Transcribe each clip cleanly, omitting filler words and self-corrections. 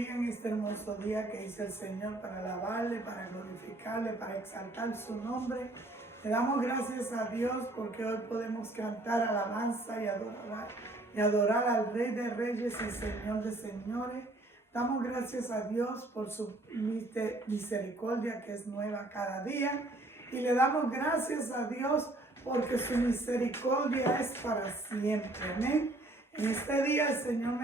bendiga en este hermoso día que hizo el Señor para alabarle, para glorificarle, para exaltar su nombre. Le damos gracias a Dios porque hoy podemos cantar alabanza y adorar al Rey de Reyes y Señor de Señores. Damos gracias a Dios por su misericordia que es nueva cada día. Y le damos gracias a Dios porque su misericordia es para siempre. Amén. En este día el Señor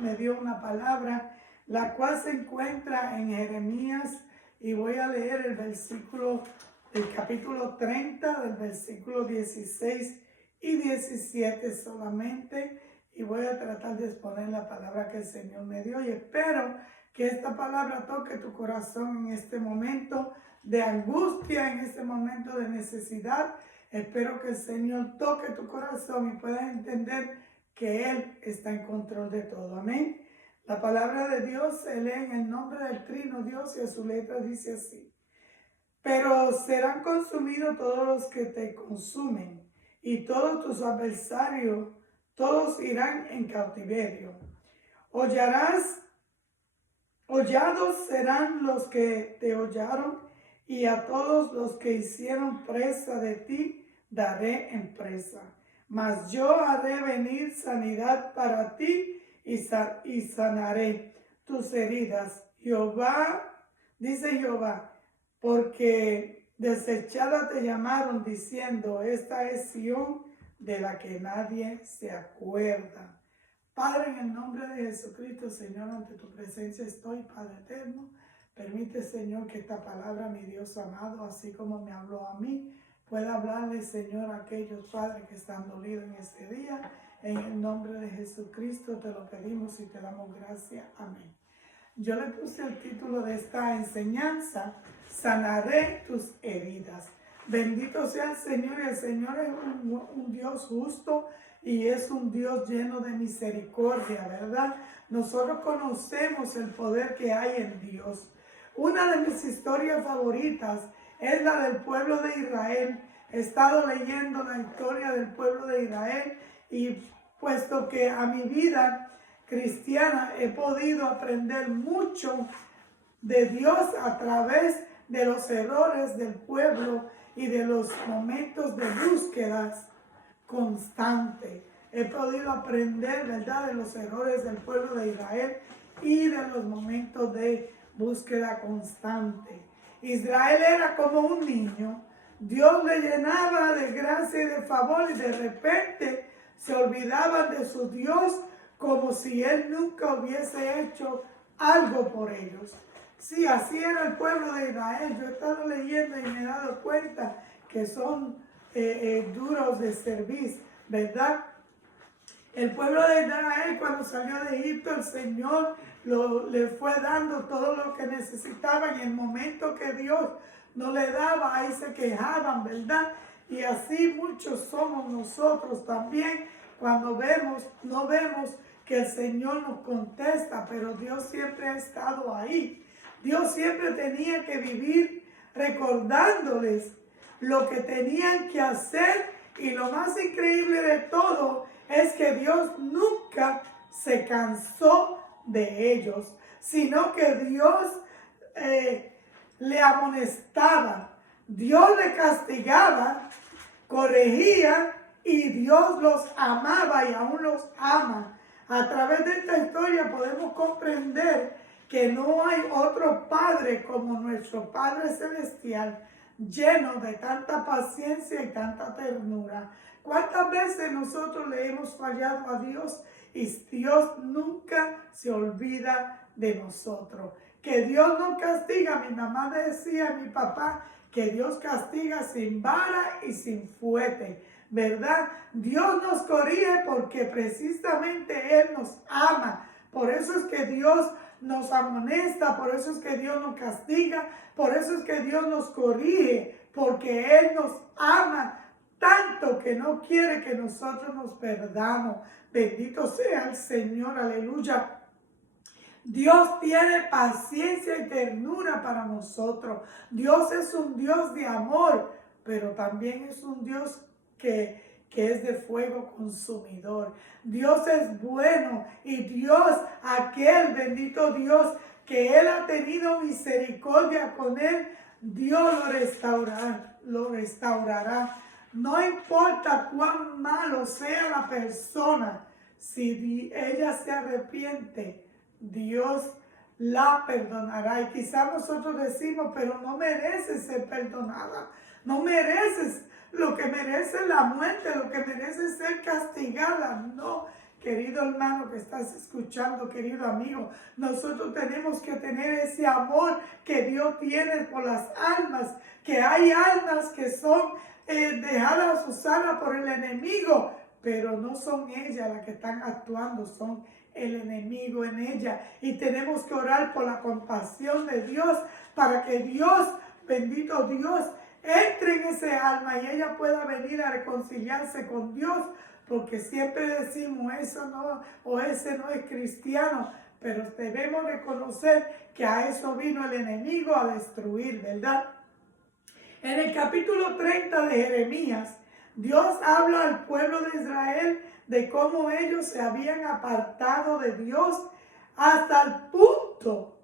me dio una palabra, la cual se encuentra en Jeremías, y voy a leer el capítulo 30, del versículo 16 y 17 solamente, y voy a tratar de exponer la palabra que el Señor me dio, y espero que esta palabra toque tu corazón en este momento de angustia, en este momento de necesidad. Espero que el Señor toque tu corazón y puedas entender que Él está en control de todo. Amén. La palabra de Dios se lee en el nombre del Trino Dios, y a su letra dice así: pero serán consumidos todos los que te consumen, y todos tus adversarios, todos irán en cautiverio. Hollados serán los que te hollaron, y a todos los que hicieron presa de ti daré en presa. Mas yo haré venir sanidad para ti y sanaré tus heridas. Dice Jehová, porque desechada te llamaron diciendo, esta es Sión de la que nadie se acuerda. Padre, en el nombre de Jesucristo, Señor, ante tu presencia estoy, Padre eterno. Permite, Señor, que esta palabra, mi Dios amado, así como me habló a mí, pueda hablarle, Señor, a aquellos padres que están dolidos en este día. En el nombre de Jesucristo te lo pedimos y te damos gracias. Amén. Yo le puse el título de esta enseñanza: sanaré tus heridas. Bendito sea el Señor, y el Señor es un Dios justo y es un Dios lleno de misericordia, ¿verdad? Nosotros conocemos el poder que hay en Dios. Una de mis historias favoritas es la del pueblo de Israel. He estado leyendo la historia del pueblo de Israel, y puesto que a mi vida cristiana he podido aprender mucho de Dios a través de los errores del pueblo y de los momentos de búsquedas constante. He podido aprender, ¿verdad?, de los errores del pueblo de Israel y de los momentos de búsqueda constante. Israel era como un niño. Dios le llenaba de gracia y de favor, y de repente se olvidaba de su Dios como si Él nunca hubiese hecho algo por ellos. Sí, así era el pueblo de Israel. Yo he estado leyendo y me he dado cuenta que son duros de servir, ¿verdad? El pueblo de Israel, cuando salió de Egipto, el Señor le fue dando todo lo que necesitaban, y en el momento que Dios no le daba, ahí se quejaban, ¿verdad? Y así muchos somos nosotros también, cuando no vemos que el Señor nos contesta, pero Dios siempre ha estado ahí. Dios siempre tenía que vivir recordándoles lo que tenían que hacer, y lo más increíble de todo es que Dios nunca se cansó de ellos, sino que Dios le amonestaba, Dios le castigaba, corregía, y Dios los amaba y aún los ama. A través de esta historia podemos comprender que no hay otro Padre como nuestro Padre Celestial, lleno de tanta paciencia y tanta ternura. ¿Cuántas veces nosotros le hemos fallado a Dios y Dios nunca se olvida de nosotros? Que Dios no castiga. Mi mamá decía a mi papá que Dios castiga sin vara y sin fuete, ¿verdad? Dios nos corrige porque precisamente Él nos ama. Por eso es que Dios nos amonesta, por eso es que Dios nos castiga, por eso es que Dios nos corrige, porque Él nos ama tanto que no quiere que nosotros nos perdamos. Bendito sea el Señor, aleluya. Dios tiene paciencia y ternura para nosotros. Dios es un Dios de amor, pero también es un Dios que que es de fuego consumidor. Dios es bueno y Dios, aquel bendito Dios que Él ha tenido misericordia con él, Dios lo restaurará. No importa cuán malo sea la persona, si ella se arrepiente, Dios la perdonará. Y quizás nosotros decimos, pero no mereces ser perdonada, no mereces, lo que merece la muerte, lo que merece es ser castigada. No, querido hermano que estás escuchando, querido amigo, nosotros tenemos que tener ese amor que Dios tiene por las almas, que hay almas que son dejadas usadas por el enemigo, pero no son ellas las que están actuando, son el enemigo en ella. Y tenemos que orar por la compasión de Dios para que Dios, bendito Dios, entre en ese alma y ella pueda venir a reconciliarse con Dios, porque siempre decimos eso no, o ese no es cristiano, pero debemos reconocer que a eso vino el enemigo, a destruir, ¿verdad? En el capítulo 30 de Jeremías, Dios habla al pueblo de Israel de cómo ellos se habían apartado de Dios hasta el punto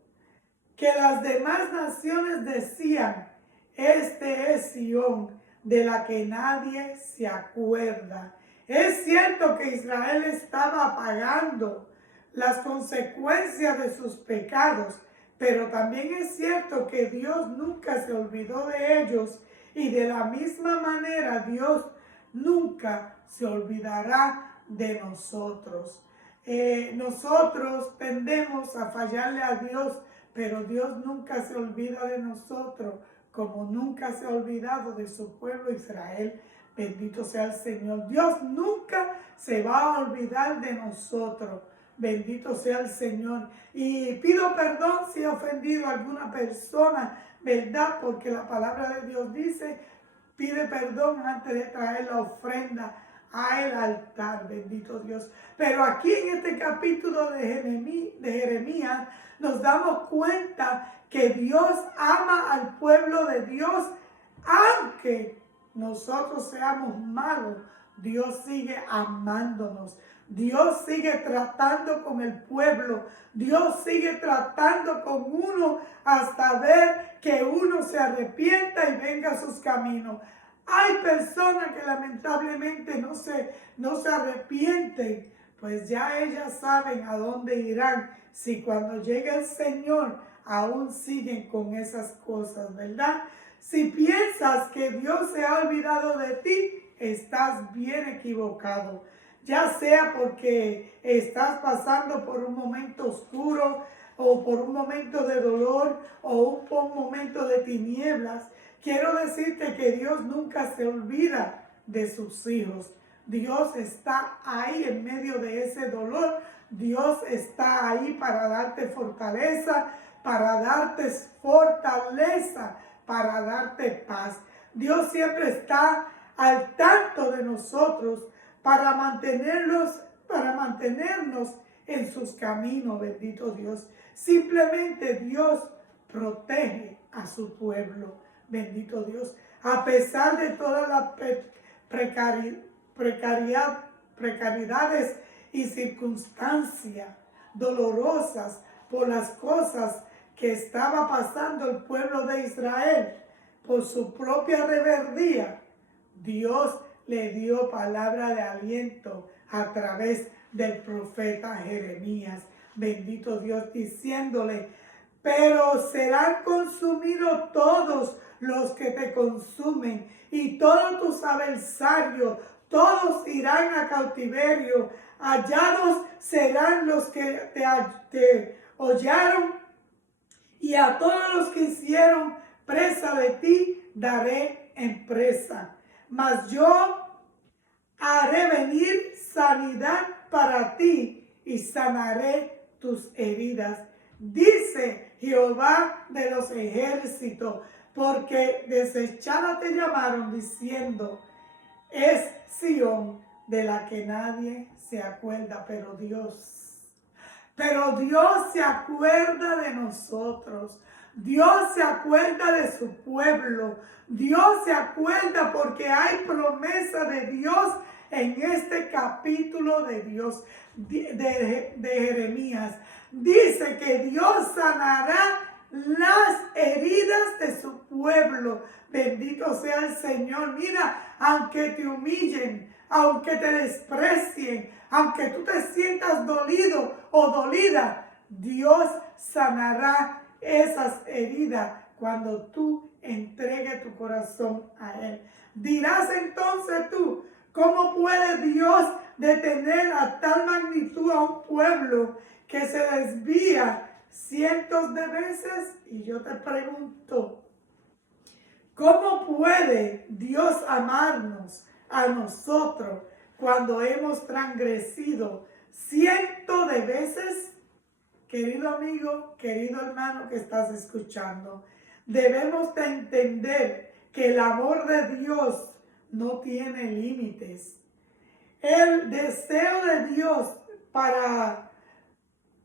que las demás naciones decían: este es Sión, de la que nadie se acuerda. Es cierto que Israel estaba pagando las consecuencias de sus pecados, pero también es cierto que Dios nunca se olvidó de ellos, y de la misma manera Dios nunca se olvidará de nosotros. Nosotros tendemos a fallarle a Dios, pero Dios nunca se olvida de nosotros, como nunca se ha olvidado de su pueblo Israel. Bendito sea el Señor. Dios nunca se va a olvidar de nosotros. Bendito sea el Señor. Y pido perdón si he ofendido a alguna persona, ¿verdad? Porque la palabra de Dios dice: pide perdón antes de traer la ofrenda al altar, bendito Dios. Pero aquí en este capítulo de Jeremías nos damos cuenta que Dios ama al pueblo de Dios, aunque nosotros seamos malos. Dios sigue amándonos. Dios sigue tratando con el pueblo. Dios sigue tratando con uno hasta ver que uno se arrepienta y venga a sus caminos. Hay personas que lamentablemente no se arrepienten, pues ya ellas saben a dónde irán. Si cuando llegue el Señor aún siguen con esas cosas, ¿verdad? Si piensas que Dios se ha olvidado de ti, estás bien equivocado. Ya sea porque estás pasando por un momento oscuro, o por un momento de dolor, o un momento de tinieblas, quiero decirte que Dios nunca se olvida de sus hijos. Dios está ahí en medio de ese dolor. Dios está ahí para darte fortaleza, para darte paz. Dios siempre está al tanto de nosotros para mantenernos en sus caminos, bendito Dios. Simplemente Dios protege a su pueblo, bendito Dios. A pesar de todas las precariedades y circunstancias dolorosas por las cosas que estaba pasando el pueblo de Israel, por su propia rebeldía, Dios le dio palabra de aliento a través del profeta Jeremías. Bendito Dios, diciéndole: pero serán consumidos todos los que te consumen, y todos tus adversarios, todos irán a cautiverio. Hallados serán los que te hollaron, y a todos los que hicieron presa de ti daré en presa. Mas yo haré venir sanidad para ti y sanaré tus heridas, dice Jehová de los ejércitos, porque desechada te llamaron, diciendo: es Sión, de la que nadie se acuerda. Pero Dios se acuerda de nosotros. Dios se acuerda de su pueblo. Dios se acuerda porque hay promesa de Dios en este capítulo de Dios, de Jeremías. Dice que Dios sanará las heridas de su pueblo. Bendito sea el Señor. Mira, aunque te humillen, aunque te desprecien, aunque tú te sientas dolido o dolida, Dios sanará esas heridas cuando tú entregues tu corazón a Él. Dirás entonces tú, ¿cómo puede Dios detener a tal magnitud a un pueblo que se desvía cientos de veces? Y yo te pregunto, ¿cómo puede Dios amarnos a nosotros cuando hemos transgresido cientos de veces? Querido amigo, querido hermano que estás escuchando, debemos de entender que el amor de Dios no tiene límites. El deseo de Dios para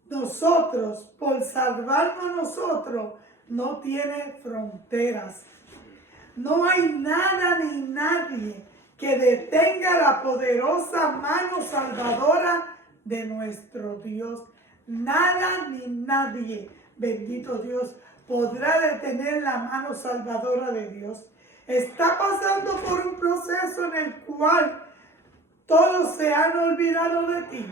nosotros, por salvarnos a nosotros, no tiene fronteras. No hay nada ni nadie que detenga la poderosa mano salvadora de nuestro Dios. Nada ni nadie, bendito Dios, podrá detener la mano salvadora de Dios. Está pasando por un proceso en el cual todos se han olvidado de ti.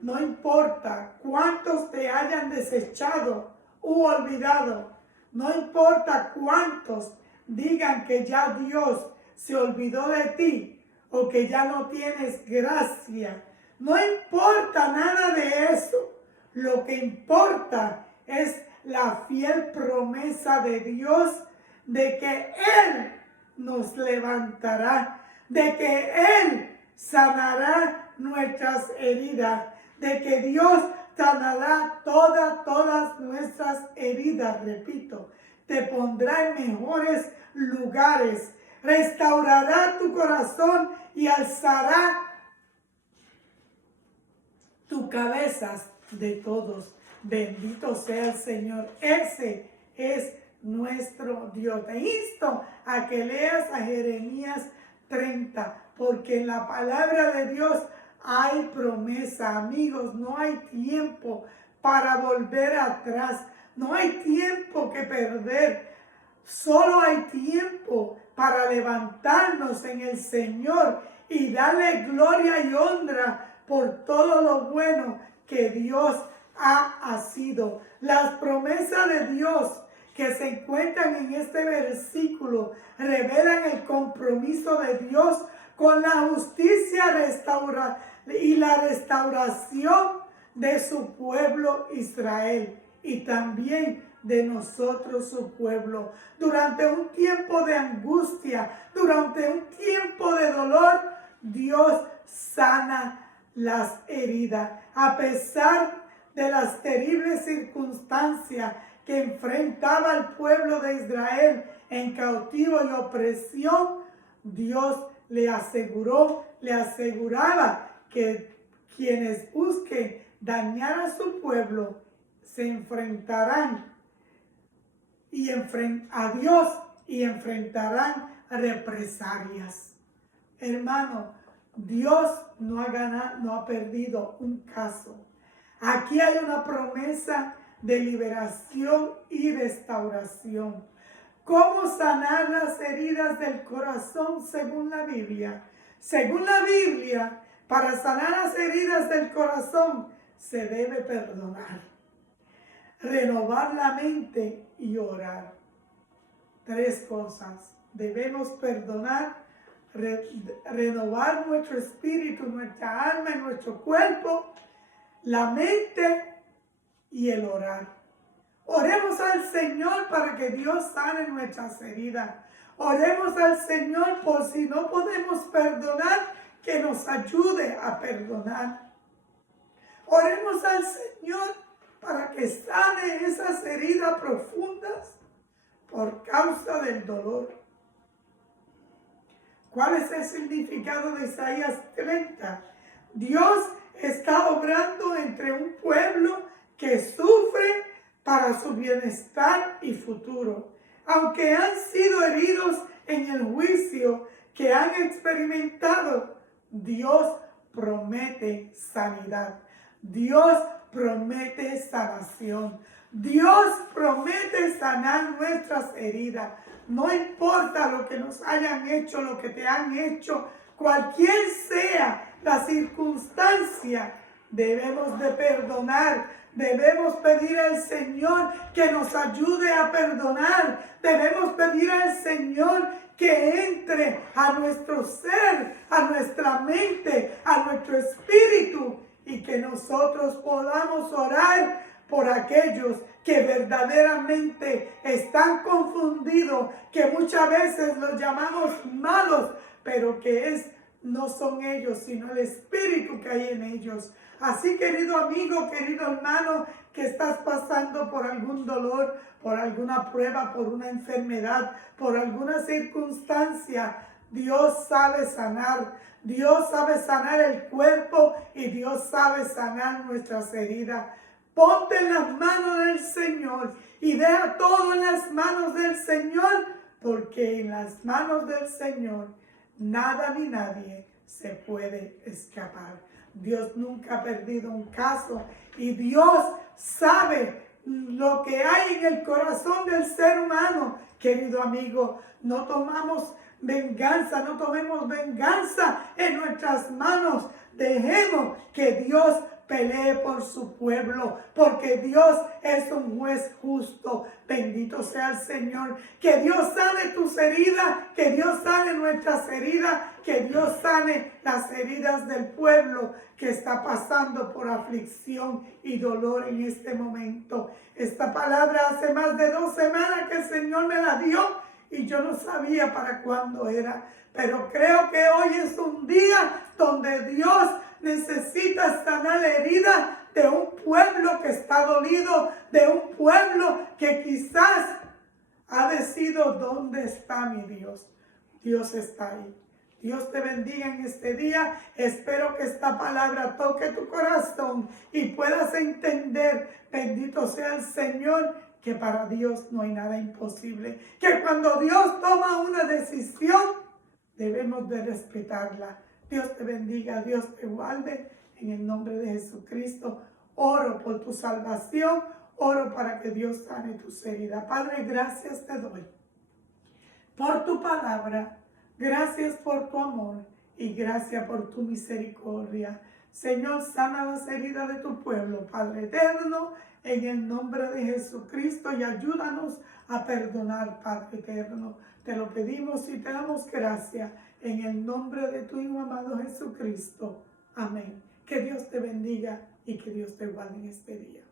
No importa cuántos te hayan desechado u olvidado. No importa cuántos digan que ya Dios se olvidó de ti o que ya no tienes gracia. No importa nada de eso. Lo que importa es la fiel promesa de Dios de que Él nos levantará, de que Él sanará nuestras heridas, de que Dios sanará todas nuestras heridas, repito, te pondrá en mejores lugares, restaurará tu corazón y alzará tu cabeza de todos. Bendito sea el Señor. Ese es nuestro Dios. Te insto a que leas a Jeremías 30, porque en la palabra de Dios hay promesa. Amigos, no hay tiempo para volver atrás. No hay tiempo que perder. Solo hay tiempo para levantarnos en el Señor y darle gloria y honra por todo lo bueno que Dios ha sido. Las promesas de Dios que se encuentran en este versículo revelan el compromiso de Dios con la justicia y la restauración de su pueblo Israel y también de nosotros, su pueblo. Durante un tiempo de angustia, durante un tiempo de dolor, Dios sana las heridas. A pesar de las terribles circunstancias que enfrentaba el pueblo de Israel en cautivo y opresión, Dios le aseguraba que quienes busquen dañar a su pueblo se enfrentarán a Dios y enfrentarán represalias. Hermano, Dios no ha perdido un caso. Aquí hay una promesa de liberación y restauración. ¿Cómo sanar las heridas del corazón según la Biblia? Según la Biblia, para sanar las heridas del corazón se debe perdonar, renovar la mente y orar. 3 cosas. Debemos perdonar, renovar nuestro espíritu, nuestra alma y nuestro cuerpo, la mente y el orar. Oremos al Señor para que Dios sane nuestras heridas. Oremos al Señor por si no podemos perdonar, que nos ayude a perdonar. Oremos al Señor para que sane esas heridas profundas por causa del dolor. ¿Cuál es el significado de Isaías 30? Dios está obrando entre un pueblo que sufre para su bienestar y futuro. Aunque han sido heridos en el juicio que han experimentado, Dios promete sanidad. Dios promete sanación. Dios promete sanar nuestras heridas. No importa lo que nos hayan hecho, lo que te han hecho, cualquier sea la circunstancia, debemos de perdonar. Debemos pedir al Señor que nos ayude a perdonar. Debemos pedir al Señor que entre a nuestro ser, a nuestra mente, a nuestro espíritu, y que nosotros podamos orar por aquellos que verdaderamente están confundidos, que muchas veces los llamamos malos, pero que no son ellos, sino el espíritu que hay en ellos. Así, querido amigo, querido hermano, que estás pasando por algún dolor, por alguna prueba, por una enfermedad, por alguna circunstancia, Dios sabe sanar. Dios sabe sanar el cuerpo y Dios sabe sanar nuestras heridas. Ponte en las manos del Señor y deja todo en las manos del Señor, porque en las manos del Señor nada ni nadie se puede escapar. Dios nunca ha perdido un caso y Dios sabe lo que hay en el corazón del ser humano. Querido amigo, no tomemos venganza en nuestras manos. Dejemos que Dios pelee por su pueblo, porque Dios es un juez justo. Bendito sea el Señor. Que Dios sane tus heridas, que Dios sane nuestras heridas, que Dios sane las heridas del pueblo que está pasando por aflicción y dolor en este momento. Esta palabra hace más de 2 semanas que el Señor me la dio y yo no sabía para cuándo era, pero creo que hoy es un día donde Dios necesita sanar la herida de un pueblo que está dolido, de un pueblo que quizás ha decidido dónde está mi Dios. Dios está ahí. Dios te bendiga en este día. Espero que esta palabra toque tu corazón y puedas entender, bendito sea el Señor, que para Dios no hay nada imposible. Que cuando Dios toma una decisión, debemos de respetarla. Dios te bendiga, Dios te guarde. En el nombre de Jesucristo, oro por tu salvación, oro para que Dios sane tus heridas. Padre, gracias te doy por tu palabra, gracias por tu amor y gracias por tu misericordia. Señor, sana las heridas de tu pueblo, Padre eterno, en el nombre de Jesucristo, y ayúdanos a perdonar, Padre eterno. Te lo pedimos y te damos gracias en el nombre de tu Hijo amado Jesucristo. Amén. Que Dios te bendiga y que Dios te guarde en este día.